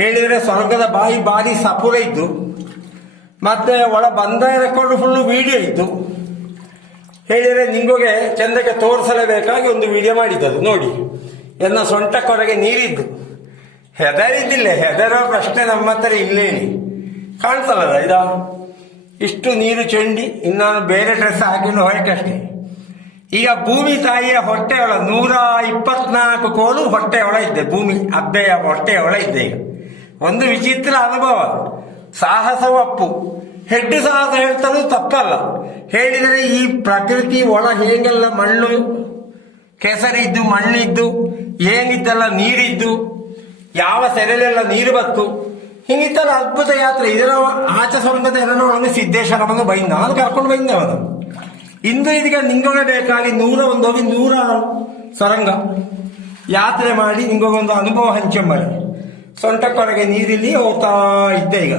ಹೇಳಿದ್ರೆ ಸ್ವರ್ಗದ ಬಾಯಿ ಬಾರಿ ಸಪುರ ಇದ್ದು, ಮತ್ತೆ ಒಳ ಬಂದ ರೆಕಾರ್ಡ್ ಫುಲ್ಲು ವಿಡಿಯೋ ಇತ್ತು ಹೇಳಿದರೆ ನಿಮಗೆ ಚಂದಕ್ಕೆ ತೋರಿಸಲೇಬೇಕಾಗಿ ಒಂದು ವಿಡಿಯೋ ಮಾಡಿದ್ದದು, ನೋಡಿ. ಎನ್ನ ಕೊರಗೆ ನೀರಿದ್ದು. ಹೆದರಿದ್ದಿಲ್ಲ, ಹೆದರೋ ಪ್ರಶ್ನೆ ನಮ್ಮ ಹತ್ರ ಇಲ್ಲೇನಿ. ಕಾಣ್ತಲ್ಲ ಇದ? ಇಷ್ಟು ನೀರು ಚೆಂಡಿ ಇನ್ನು ಬೇರೆ ಡ್ರೆಸ್ ಹಾಕಿಕೊಂಡು ಹೊರಟಷ್ಟೇ ಈಗ ಭೂಮಿ ತಾಯಿಯ ಹೊಟ್ಟೆಯೊಳ ನೂರ ಇಪ್ಪತ್ನಾಲ್ಕು ಕೋಲು ಹೊಟ್ಟೆಯೊಳ ಇದ್ದೆ, ಭೂಮಿ, ಅಬ್ಬೆಯ ಹೊಟ್ಟೆಯೊಳ ಇದ್ದೆ ಈಗ. ಒಂದು ವಿಚಿತ್ರ ಅನುಭವ. ಸಾಹಸ ಒಪ್ಪು ಹೆಡ್ಡು ಸಾಹಸ ಹೇಳ್ತಾನೂ ತಪ್ಪಲ್ಲ. ಹೇಳಿದರೆ ಈ ಪ್ರಕೃತಿ ಒಳ ಹೇಗೆಲ್ಲ ಮಣ್ಣು, ಕೆಸರಿದ್ದು, ಮಣ್ಣಿದ್ದು ಹೇಗಿದ್ದೆಲ್ಲ ನೀರಿದ್ದು, ಯಾವ ಸೆರೆಲೆಲ್ಲ ನೀರು ಬತ್ತು, ಹಿಂಗಿತ್ತಲ್ಲ ಅದ್ಭುತ ಯಾತ್ರೆ. ಇದರ ಆಚೆ ಸ್ವರ್ಗದ ಎರಡನೊಳಗೆ ಸಿದ್ದೇಶ್ವರವನ್ನು ಬೈಂದ ಅದು ಕರ್ಕೊಂಡು ಬೈಂದ ಅವನು. ಇಂದು ಇದೀಗ ನಿಂಗೊಗೆ ಬೇಕಾಗಿ ನೂರ ಒಂದು ಹೋಗಿ ನೂರ ಸ್ವರಂಗ ಯಾತ್ರೆ ಮಾಡಿ ನಿಂಗೊಗೊಂದು ಅನುಭವ ಹಂಚಂಬರಿ ಸೊಂಟಕ್ಕೊಳಗೆ ನೀರಿಲ್ಲಿ ಹೋಗ್ತಾ ಇದ್ದೆ ಈಗ.